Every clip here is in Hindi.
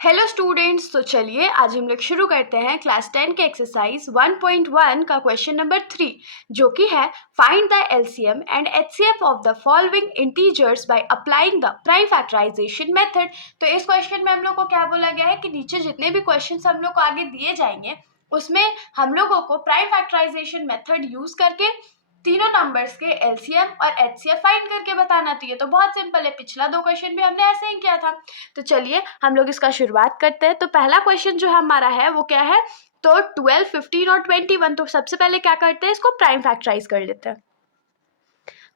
हेलो स्टूडेंट्स, तो चलिए आज हम लोग शुरू करते हैं क्लास 10 के एक्सरसाइज 1.1 का क्वेश्चन नंबर 3, जो कि है find the LCM and HCF of the following integers by applying the prime factorization method. तो इस क्वेश्चन में हम लोग को क्या बोला गया है कि नीचे जितने भी क्वेश्चन हम लोग को आगे दिए जाएंगे उसमें हम लोगों को प्राइम फैक्टराइजेशन मेथड यूज करके तीनों नंबर्स के एलसीएम और एचसीएफ फाइंड करके बताना चाहिए। तो बहुत सिंपल है, पिछला दो क्वेश्चन भी हमने ऐसे ही किया था। तो चलिए हम लोग इसका शुरुआत करते हैं। तो पहला क्वेश्चन जो हमारा है वो क्या है, तो 12, 15 और 21। तो सबसे पहले क्या करते हैं, इसको प्राइम फैक्टराइज कर लेते हैं।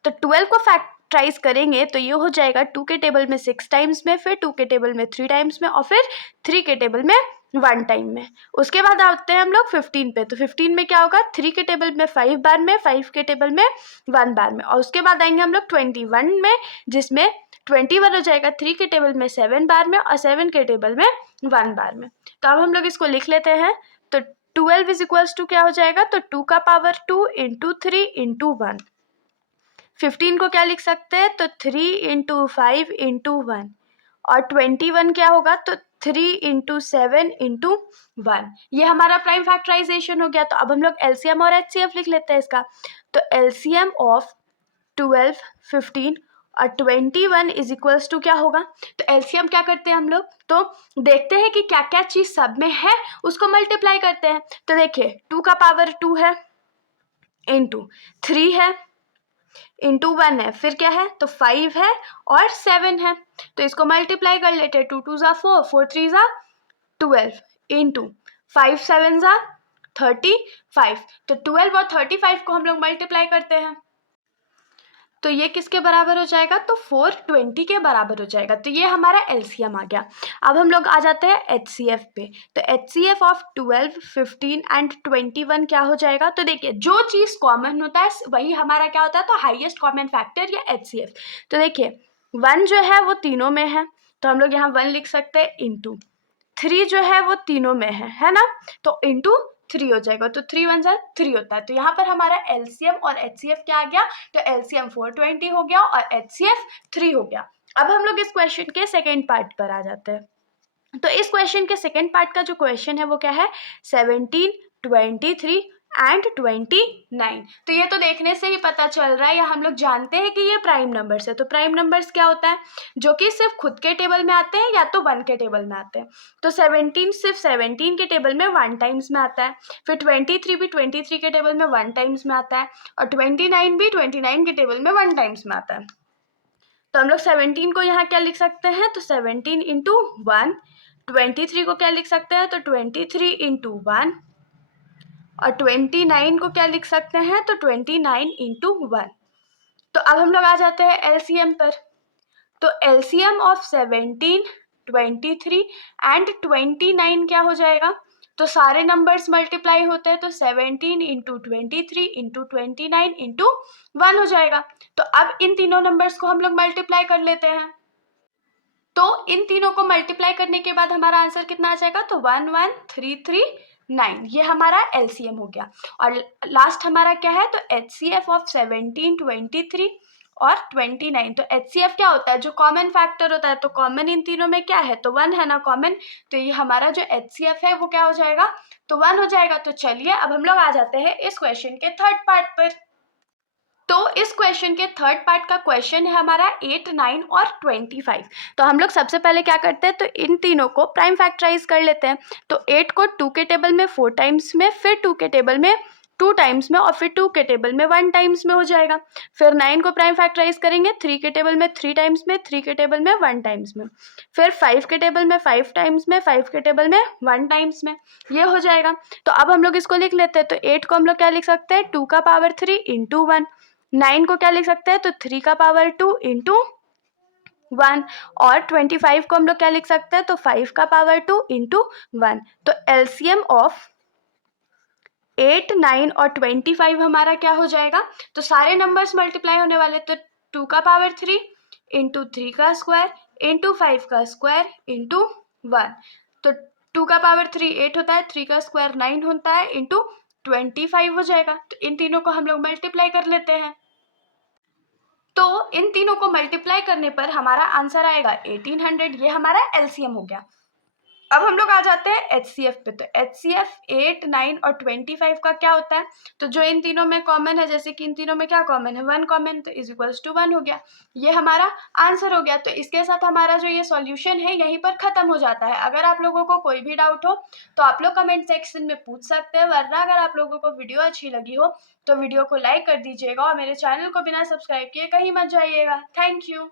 तो 12 को फैक्टराइज करेंगे तो ये हो जाएगा 2 के टेबल में 6 टाइम्स में, फिर 2 के टेबल में 3 टाइम्स में और फिर 3 के टेबल में 1 टाइम में। उसके बाद आते हैं हम लोग 15 पे। तो 15 में क्या होगा, 3 के टेबल में 5 बार में, 5 के टेबल में 1 बार में। और उसके बाद आएंगे हम लोग 21 में, जिसमें 21 हो जाएगा 3 के टेबल में 7 बार में और 7 के टेबल में 1 बार में। तो अब हम लोग इसको लिख लेते हैं। तो 12 इज इक्वल्स टू क्या हो जाएगा, तो 2 का पावर 2 इंटू 3 इंटू 1। 15 को क्या लिख सकते हैं, तो 3 इंटू 5 इंटू 1। और 21 क्या होगा, तो 3 इंटू 7 इंटू 1। ये हमारा प्राइम फैक्टराइजेशन हो गया। तो अब हम लोग एलसीएम और एचसीएफ लिख लेते हैं इसका। तो एलसीएम ऑफ 12, 15 और 21 इज इक्वल्स टू क्या होगा, तो एलसीएम क्या करते हैं हम लोग, तो देखते हैं कि क्या क्या चीज सब में है उसको मल्टीप्लाई करते हैं। तो देखिए 2 का पावर 2 है, इंटू 3 है, इंटू 1 है, फिर क्या है, तो 5 है और 7 है। तो इसको मल्टीप्लाई कर लेते हैं। 2 2 ज़ा 4, 4 3 ज़ा 12 इंटू 5 7 ज़ा 35। तो 12 और 35 को हम लोग मल्टीप्लाई करते हैं तो ये किसके बराबर हो जाएगा, तो 420 के बराबर हो जाएगा। तो ये हमारा एलसीएम आ गया। अब हम लोग आ जाते हैं एचसीएफ पे। तो एचसीएफ ऑफ 12, 15 एंड 21 क्या हो जाएगा, तो देखिए जो चीज़ कॉमन होता है वही हमारा क्या होता है, तो हाईएस्ट कॉमन फैक्टर या एचसीएफ। तो देखिए 1 जो है वो तीनों में है, तो हम लोग यहाँ 1 लिख सकते हैं, इंटू 3 जो है वो तीनों में है ना, तो इंटू 3 हो जाएगा। तो 3 1 ज़ा 3 होता है। तो यहाँ पर हमारा एलसीएम और एचसीएफ क्या आ गया, तो एलसीएम 420 हो गया और एचसीएफ 3 हो गया। अब हम लोग इस क्वेश्चन के सेकेंड पार्ट पर आ जाते हैं। तो इस क्वेश्चन के सेकेंड पार्ट का जो क्वेश्चन है वो क्या है, 17, 23 एंड 29। तो ये तो देखने से ही पता चल रहा है या हम लोग जानते हैं कि ये प्राइम नंबर्स है। तो प्राइम नंबर्स क्या होता है, जो कि सिर्फ खुद के टेबल में आते हैं या तो 1 के टेबल में आते हैं। तो 17 सिर्फ 17 के टेबल में 1 टाइम्स में आता है, फिर 23 भी 23 के टेबल में 1 टाइम्स में आता है और 29 भी 29 के टेबल में 1 टाइम्स में आता है। तो हम लोग 17 को यहाँ क्या लिख सकते हैं, तो 17 इंटू 1। 23 को क्या लिख सकते हैं, तो 23 इंटू 1। और 29 को क्या लिख सकते हैं, तो 29 इंटू 1। तो अब हम लोग आ जाते हैं एलसीएम पर। तो एलसीएम ऑफ 17, 23 एंड 29 क्या हो जाएगा, तो सारे नंबर्स मल्टीप्लाई होते हैं। तो 17 इंटू 23 इंटू 29 इंटू 1 हो जाएगा। तो अब इन तीनों नंबर्स को हम लोग मल्टीप्लाई कर लेते हैं। तो इन तीनों को मल्टीप्लाई करने के बाद हमारा आंसर कितना आ जाएगा, तो 11339। ये हमारा एलसीएम हो गया। और लास्ट हमारा क्या है, तो एचसीएफ ऑफ 17, 23 और 29। तो एचसीएफ क्या होता है, जो कॉमन फैक्टर होता है। तो कॉमन इन तीनों में क्या है, तो 1 है ना कॉमन। तो ये हमारा जो एचसीएफ है वो क्या हो जाएगा, तो 1 हो जाएगा। तो चलिए अब हम लोग आ जाते हैं इस क्वेश्चन के थर्ड पार्ट पर। तो इस क्वेश्चन के थर्ड पार्ट का क्वेश्चन है हमारा 8, 9 और 25। तो हम लोग सबसे पहले क्या करते हैं, तो इन तीनों को प्राइम फैक्टराइज कर लेते हैं। तो 8 को 2 के टेबल में 4 टाइम्स में, फिर 2 के टेबल में 2 टाइम्स में और फिर 2 के टेबल में 1 टाइम्स में हो जाएगा। फिर 9 को प्राइम फैक्टराइज करेंगे 3 के टेबल में 3 टाइम्स में, 3 के टेबल में 1 टाइम्स में। फिर 5 के टेबल में 5 टाइम्स में, 5 के टेबल में 1 टाइम्स में, ये हो जाएगा। तो अब हम लोग इसको लिख लेते हैं। तो 8 को हम लोग क्या लिख सकते हैं, 2 का पावर 3 इंटू 1। 9 को क्या लिख सकते हैं, तो 3 का पावर 2 इंटू 1। और 25 को हम लोग क्या लिख सकते हैं, तो 5 का पावर 2 इंटू 1। तो एलसीएम ऑफ 8, 9 और 25 हमारा क्या हो जाएगा, तो सारे नंबर्स मल्टीप्लाई होने वाले। तो 2 का पावर 3 इंटू 3 का स्क्वायर इंटू 5 का स्क्वायर इंटू 1। तो 2 का पावर 3 8 होता है, 3 का स्क्वायर 9 होता है, इंटू 25 हो जाएगा। तो इन तीनों को हम लोग मल्टीप्लाई कर लेते हैं। तो इन तीनों को मल्टीप्लाई करने पर हमारा आंसर आएगा 1800। ये हमारा एलसीएम हो गया। अब हम लोग आ जाते हैं HCF पे। तो HCF 8, 9 और 25 का क्या होता है? तो जो इन तीनों में कॉमन है, जैसे कि इन तीनों में क्या कॉमन है? 1 कॉमन, तो इज इक्वल्स टू 1 हो गया। ये हमारा आंसर हो गया। तो इसके साथ हमारा जो ये सॉल्यूशन है यहीं पर खत्म हो जाता है। अगर आप लोगों को कोई भी डाउट हो तो आप लोग कमेंट सेक्शन में पूछ सकते हैं, वरना अगर आप लोगों को वीडियो अच्छी लगी हो तो वीडियो को लाइक कर दीजिएगा और मेरे चैनल को बिना सब्सक्राइब किए कहीं मत जाइएगा। Thank you.